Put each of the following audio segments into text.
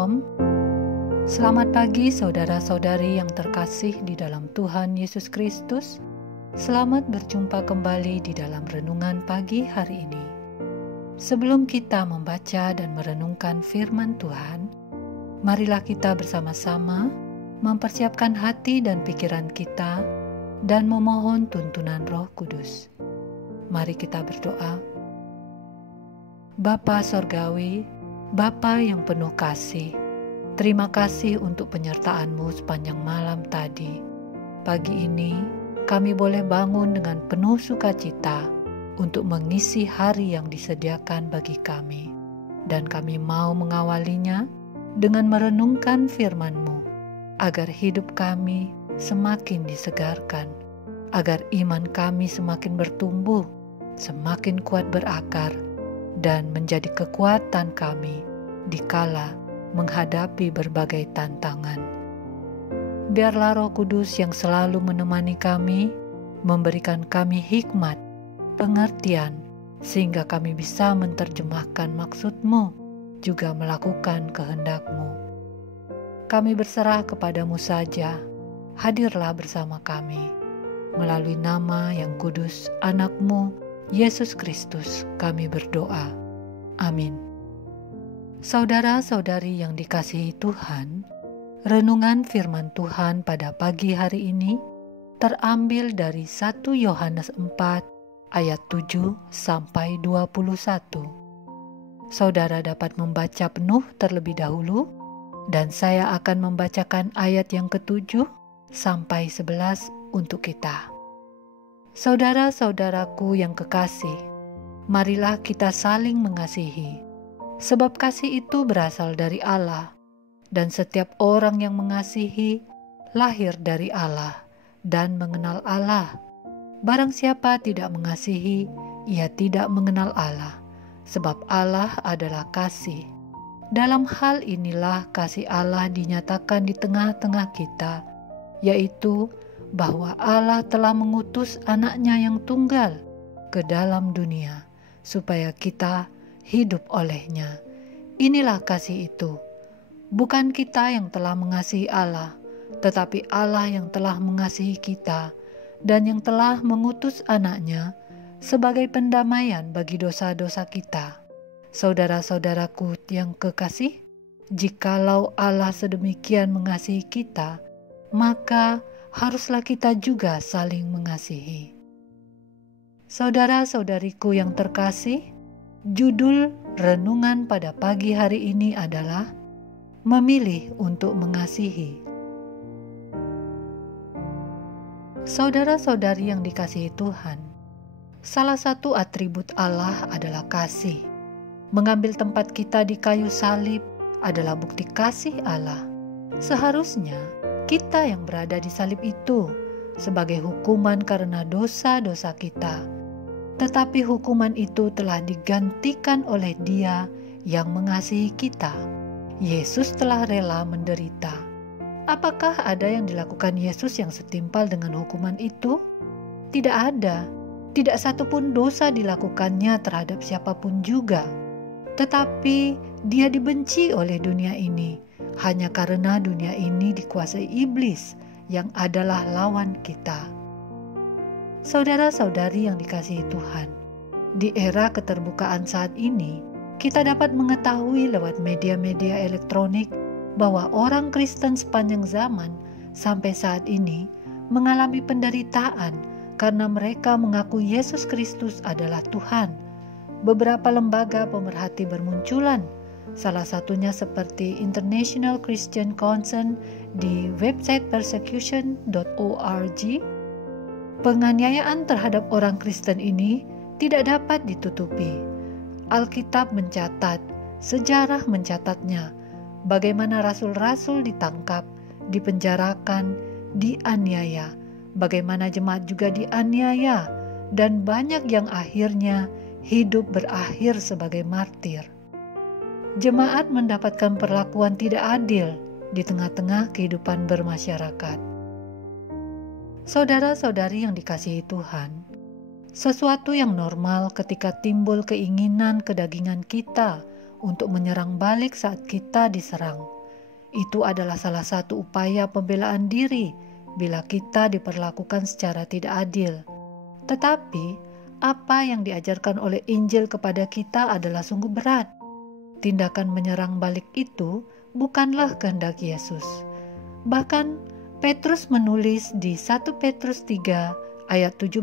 Shalom. Selamat pagi saudara-saudari yang terkasih di dalam Tuhan Yesus Kristus. Selamat berjumpa kembali di dalam renungan pagi hari ini. Sebelum kita membaca dan merenungkan firman Tuhan, marilah kita bersama-sama mempersiapkan hati dan pikiran kita dan memohon tuntunan Roh Kudus. Mari kita berdoa. Bapa Sorgawi, Bapa yang penuh kasih, terima kasih untuk penyertaan-Mu sepanjang malam tadi. Pagi ini, kami boleh bangun dengan penuh sukacita untuk mengisi hari yang disediakan bagi kami. Dan kami mau mengawalinya dengan merenungkan firman-Mu, agar hidup kami semakin disegarkan, agar iman kami semakin bertumbuh, semakin kuat berakar, dan menjadi kekuatan kami dikala menghadapi berbagai tantangan. Biarlah Roh Kudus yang selalu menemani kami, memberikan kami hikmat, pengertian, sehingga kami bisa menerjemahkan maksud-Mu, juga melakukan kehendak-Mu. Kami berserah kepadamu saja, hadirlah bersama kami. Melalui nama yang kudus anak-Mu, Yesus Kristus, kami berdoa. Amin. Saudara-saudari yang dikasihi Tuhan, renungan firman Tuhan pada pagi hari ini terambil dari 1 Yohanes 4 ayat 7 sampai 21. Saudara dapat membaca penuh terlebih dahulu, dan saya akan membacakan ayat yang ke-7 sampai 11 untuk kita. Saudara-saudaraku yang kekasih, marilah kita saling mengasihi, sebab kasih itu berasal dari Allah, dan setiap orang yang mengasihi lahir dari Allah dan mengenal Allah. Barang siapa tidak mengasihi, ia tidak mengenal Allah, sebab Allah adalah kasih. Dalam hal inilah kasih Allah dinyatakan di tengah-tengah kita, yaitu bahwa Allah telah mengutus anaknya yang tunggal ke dalam dunia, supaya kita hidup olehnya. Inilah kasih itu, bukan kita yang telah mengasihi Allah, tetapi Allah yang telah mengasihi kita, dan yang telah mengutus anaknya sebagai pendamaian bagi dosa-dosa kita. Saudara-saudaraku yang kekasih, jikalau Allah sedemikian mengasihi kita, maka haruslah kita juga saling mengasihi. Saudara-saudariku yang terkasih, judul renungan pada pagi hari ini adalah Memilih untuk Mengasihi. Saudara-saudari yang dikasihi Tuhan, salah satu atribut Allah adalah kasih. Mengambil tempat kita di kayu salib adalah bukti kasih Allah. Seharusnya kita yang berada di salib itu sebagai hukuman karena dosa-dosa kita. Tetapi hukuman itu telah digantikan oleh Dia yang mengasihi kita. Yesus telah rela menderita. Apakah ada yang dilakukan Yesus yang setimpal dengan hukuman itu? Tidak ada. Tidak satu pun dosa dilakukannya terhadap siapapun juga. Tetapi Dia dibenci oleh dunia ini, hanya karena dunia ini dikuasai iblis yang adalah lawan kita. Saudara-saudari yang dikasihi Tuhan, di era keterbukaan saat ini, kita dapat mengetahui lewat media-media elektronik bahwa orang Kristen sepanjang zaman sampai saat ini mengalami penderitaan karena mereka mengaku Yesus Kristus adalah Tuhan. Beberapa lembaga pemerhati bermunculan, salah satunya seperti International Christian Concern di website persecution.org. Penganiayaan terhadap orang Kristen ini tidak dapat ditutupi. Alkitab mencatat, sejarah mencatatnya, bagaimana rasul-rasul ditangkap, dipenjarakan, dianiaya, bagaimana jemaat juga dianiaya, dan banyak yang akhirnya hidup berakhir sebagai martir. Jemaat mendapatkan perlakuan tidak adil di tengah-tengah kehidupan bermasyarakat. Saudara-saudari yang dikasihi Tuhan, sesuatu yang normal ketika timbul keinginan kedagingan kita untuk menyerang balik saat kita diserang. Itu adalah salah satu upaya pembelaan diri bila kita diperlakukan secara tidak adil. Tetapi, apa yang diajarkan oleh Injil kepada kita adalah sungguh berat. Tindakan menyerang balik itu bukanlah kehendak Yesus. Bahkan, Petrus menulis di 1 Petrus 3 ayat 17,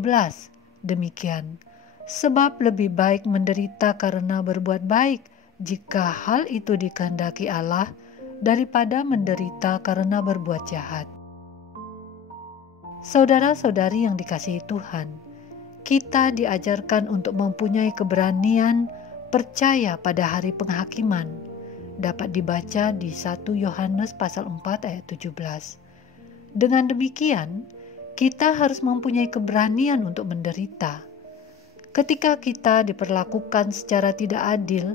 demikian, sebab lebih baik menderita karena berbuat baik jika hal itu dikehendaki Allah, daripada menderita karena berbuat jahat. Saudara-saudari yang dikasihi Tuhan, kita diajarkan untuk mempunyai keberanian percaya pada hari penghakiman. Dapat dibaca di 1 Yohanes pasal 4 ayat 17. Dengan demikian, kita harus mempunyai keberanian untuk menderita. Ketika kita diperlakukan secara tidak adil,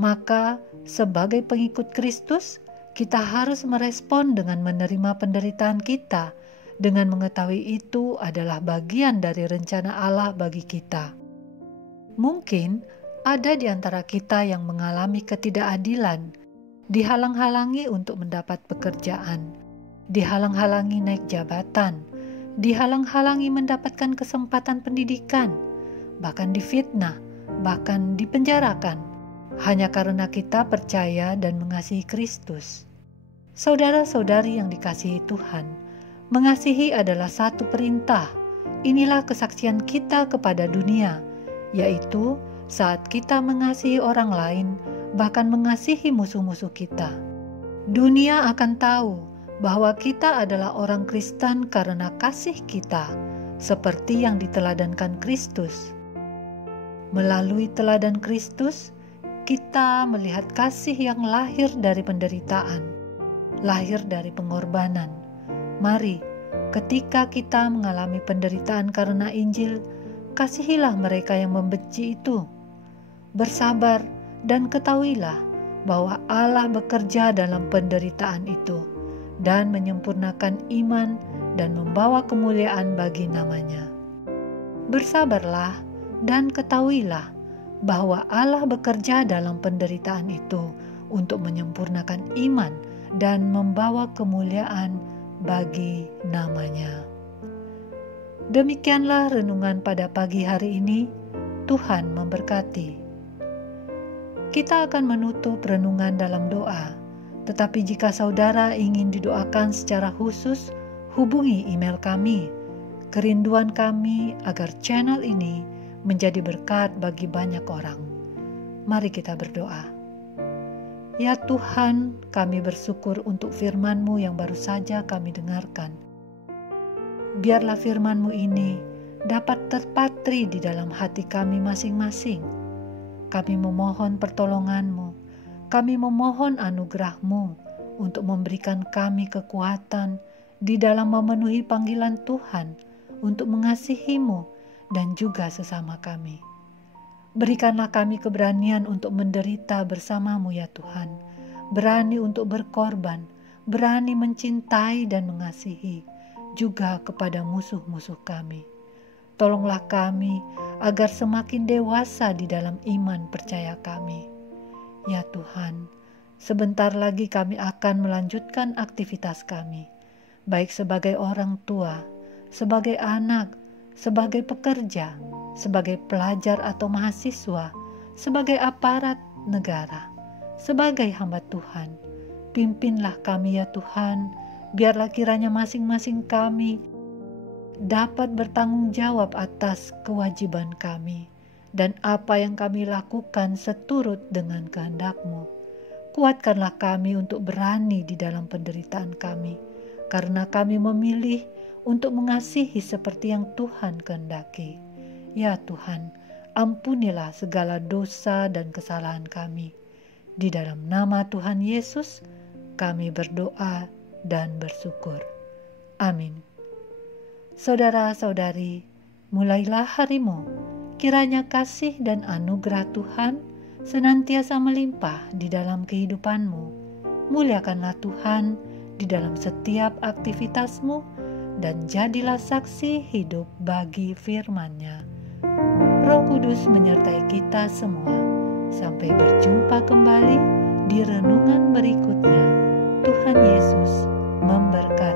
maka sebagai pengikut Kristus, kita harus merespon dengan menerima penderitaan kita, dengan mengetahui itu adalah bagian dari rencana Allah bagi kita. Mungkin ada di antara kita yang mengalami ketidakadilan, dihalang-halangi untuk mendapat pekerjaan, dihalang-halangi naik jabatan, dihalang-halangi mendapatkan kesempatan pendidikan, bahkan difitnah, bahkan dipenjarakan, hanya karena kita percaya dan mengasihi Kristus. Saudara-saudari yang dikasihi Tuhan, mengasihi adalah satu perintah. Inilah kesaksian kita kepada dunia, yaitu saat kita mengasihi orang lain, bahkan mengasihi musuh-musuh kita. Dunia akan tahu bahwa kita adalah orang Kristen karena kasih kita, seperti yang diteladankan Kristus. Melalui teladan Kristus, kita melihat kasih yang lahir dari penderitaan, lahir dari pengorbanan. Mari, ketika kita mengalami penderitaan karena Injil, kasihilah mereka yang membenci itu. Bersabar dan ketahuilah bahwa Allah bekerja dalam penderitaan itu dan menyempurnakan iman dan membawa kemuliaan bagi namanya. Bersabarlah dan ketahuilah bahwa Allah bekerja dalam penderitaan itu untuk menyempurnakan iman dan membawa kemuliaan bagi namanya. Demikianlah renungan pada pagi hari ini. Tuhan memberkati. Kita akan menutup renungan dalam doa, tetapi jika saudara ingin didoakan secara khusus, hubungi email kami. Kerinduan kami agar channel ini menjadi berkat bagi banyak orang. Mari kita berdoa. Ya Tuhan, kami bersyukur untuk firman-Mu yang baru saja kami dengarkan. Biarlah firman-Mu ini dapat terpatri di dalam hati kami masing-masing. Kami memohon pertolongan-Mu, kami memohon anugerah-Mu untuk memberikan kami kekuatan di dalam memenuhi panggilan Tuhan untuk mengasihi-Mu dan juga sesama kami. Berikanlah kami keberanian untuk menderita bersama-Mu ya Tuhan, berani untuk berkorban, berani mencintai dan mengasihi, juga kepada musuh-musuh kami. Tolonglah kami agar semakin dewasa di dalam iman percaya kami. Ya Tuhan, sebentar lagi kami akan melanjutkan aktivitas kami, baik sebagai orang tua, sebagai anak, sebagai pekerja, sebagai pelajar atau mahasiswa, sebagai aparat negara, sebagai hamba Tuhan. Pimpinlah kami ya Tuhan, biarlah kiranya masing-masing kami dapat bertanggung jawab atas kewajiban kami, dan apa yang kami lakukan seturut dengan kehendak-Mu. Kuatkanlah kami untuk berani di dalam penderitaan kami, karena kami memilih untuk mengasihi seperti yang Tuhan kehendaki. Ya Tuhan, ampunilah segala dosa dan kesalahan kami. Di dalam nama Tuhan Yesus, kami berdoa dan bersyukur. Amin. Saudara-saudari, mulailah harimu. Kiranya kasih dan anugerah Tuhan senantiasa melimpah di dalam kehidupanmu. Muliakanlah Tuhan di dalam setiap aktivitasmu, dan jadilah saksi hidup bagi firman-Nya. Roh Kudus menyertai kita semua. Sampai berjumpa kembali di renungan berikutnya. Tuhan Yesus memberkati.